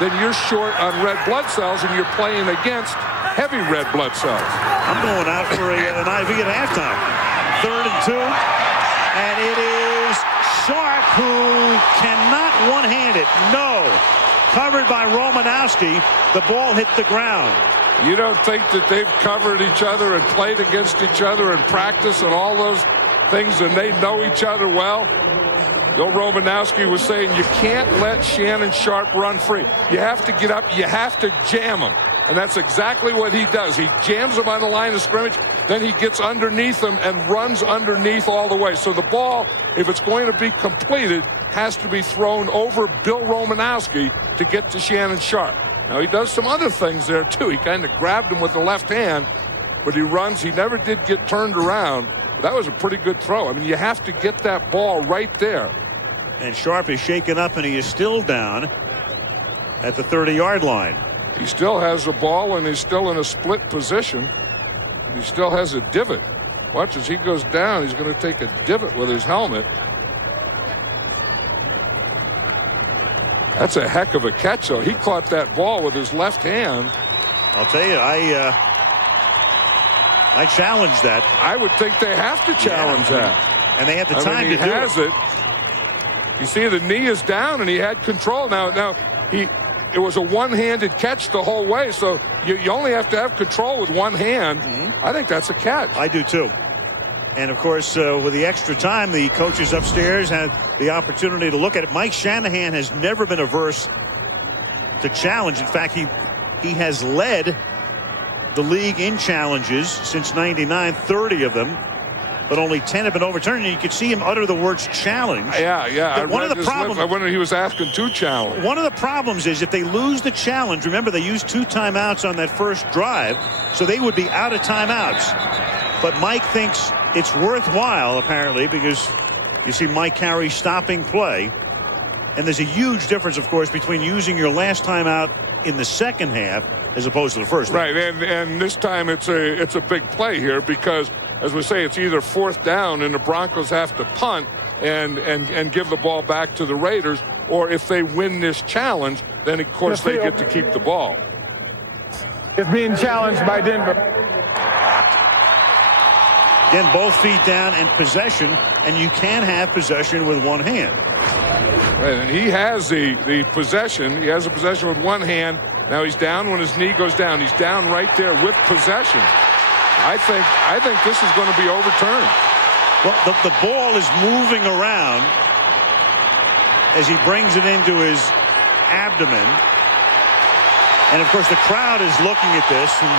then you're short on red blood cells and you're playing against heavy red blood cells. I'm going out for an IV at halftime. 3rd and 2. And it is Sharp who cannot one-hand it. No. Covered by Romanowski. The ball hit the ground. You don't think that they've covered each other and played against each other and practice and all those things and they know each other well? Bill Romanowski was saying you can't let Shannon Sharp run free. You have to get up. You have to jam him. And that's exactly what he does. He jams him on the line of scrimmage. Then he gets underneath him and runs underneath all the way. So the ball, if it's going to be completed, has to be thrown over Bill Romanowski to get to Shannon Sharp. Now, he does some other things there, too. He kind of grabbed him with the left hand, but he runs. He never did get turned around. That was a pretty good throw. I mean, you have to get that ball right there. And Sharp is shaken up, and he is still down at the 30-yard line. He still has the ball, and he's still in a split position. He still has a divot. Watch as he goes down. He's going to take a divot with his helmet. That's a heck of a catch, though. He caught that ball with his left hand. I'll tell you, I challenge that. I would think they have to challenge that. And they have the time to do it. He has it. You see, the knee is down, and he had control. Now it was a one-handed catch the whole way, so you only have to have control with one hand. I think that's a catch. I do, too. And, of course, with the extra time, the coaches upstairs had the opportunity to look at it. Mike Shanahan has never been averse to challenge. In fact, he has led the league in challenges since '99, 30 of them. But only 10 have been overturned, and you could see him utter the words challenge. Yeah. One of the problems, I wonder if he was asking to challenge. One of the problems is if they lose the challenge, remember they used 2 timeouts on that first drive, so they would be out of timeouts. But Mike thinks it's worthwhile, apparently, because you see Mike Carey stopping play. And there's a huge difference, of course, between using your last timeout in the second half as opposed to the first. Right, and this time it's a big play here because, as we say, it's either 4th down and the Broncos have to punt and give the ball back to the Raiders, or if they win this challenge, then of course they get to keep the ball. It's being challenged by Denver. Again, both feet down and possession, and you can have possession with one hand. Right, and he has the possession. He has the possession with one hand. Now he's down when his knee goes down. He's down right there with possession. I think this is going to be overturned. Well, the ball is moving around as he brings it into his abdomen. And, of course, the crowd is looking at this, and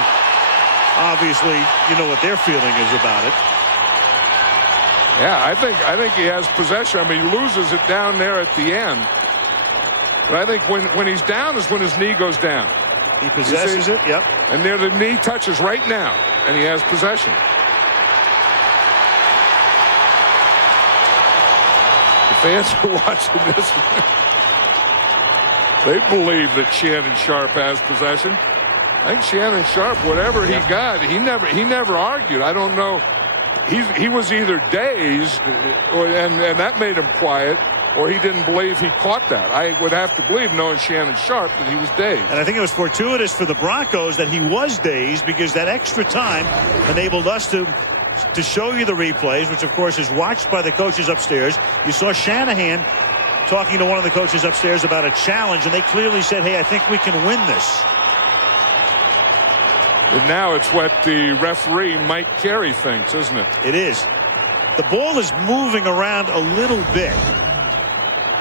obviously you know what their feeling is about it. Yeah, I think he has possession. I mean, he loses it down there at the end. But I think when he's down is when his knee goes down. He possesses it, yep. And there the knee touches right now, and he has possession. The fans are watching this. They believe that Shannon Sharp has possession. I think Shannon Sharp, whatever he got, he never argued. I don't know. He was either dazed, and that made him quiet, or he didn't believe he caught that. I would have to believe, knowing Shannon Sharp, that he was dazed. And I think it was fortuitous for the Broncos that he was dazed, because that extra time enabled us to show you the replays, which, of course, is watched by the coaches upstairs. You saw Shanahan talking to one of the coaches upstairs about a challenge, and they clearly said, hey, I think we can win this. And now it's what the referee, Mike Carey, thinks, isn't it? It is. The ball is moving around a little bit.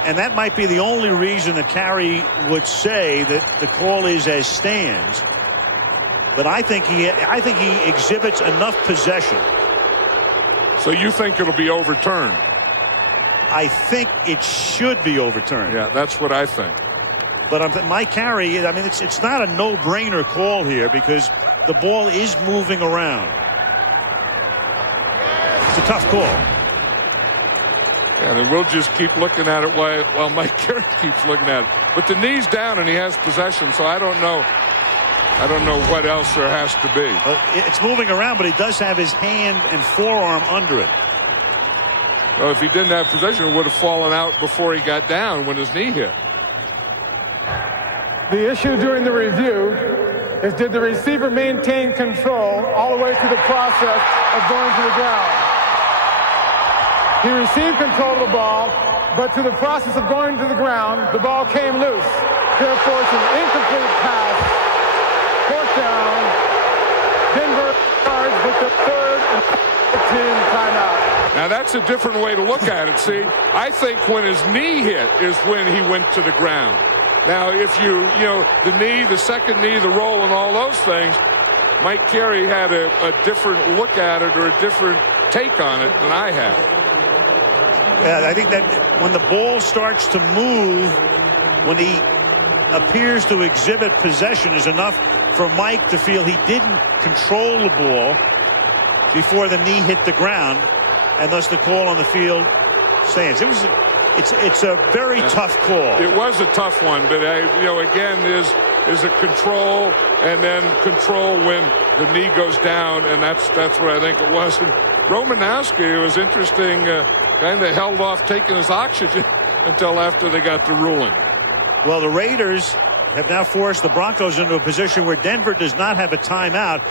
And that might be the only reason that Carey would say that the call is as stands. But I think he exhibits enough possession. So you think it'll be overturned? I think it should be overturned. Yeah, that's what I think. But Mike Carey, I mean, it's not a no-brainer call here, because the ball is moving around. It's a tough call. Yeah, then we'll just keep looking at it while Mike Carey keeps looking at it. But the knee's down and he has possession, so I don't know. I don't know what else there has to be. It's moving around, but he does have his hand and forearm under it. Well, if he didn't have possession, it would have fallen out before he got down when his knee hit. The issue during the review is, did the receiver maintain control all the way through the process of going to the ground? He received control of the ball, but through the process of going to the ground, the ball came loose. Therefore, it's an incomplete pass. Fourth down. Denver charged with the third and team timeout. Now, that's a different way to look at it. See, I think when his knee hit is when he went to the ground. Now, if the knee, the second knee, the roll, and all those things, Mike Carey had a different look at it or a different take on it than I had. Yeah, I think that when the ball starts to move, when he appears to exhibit possession, is enough for Mike to feel he didn't control the ball before the knee hit the ground, and thus the call on the field stands. It's a very tough call. It was a tough one, but again, is a control, and then control when the knee goes down, and that's what I think it was. And Romanowski, it was interesting, kind of held off taking his oxygen until after they got the ruling. Well, the Raiders have now forced the Broncos into a position where Denver does not have a timeout.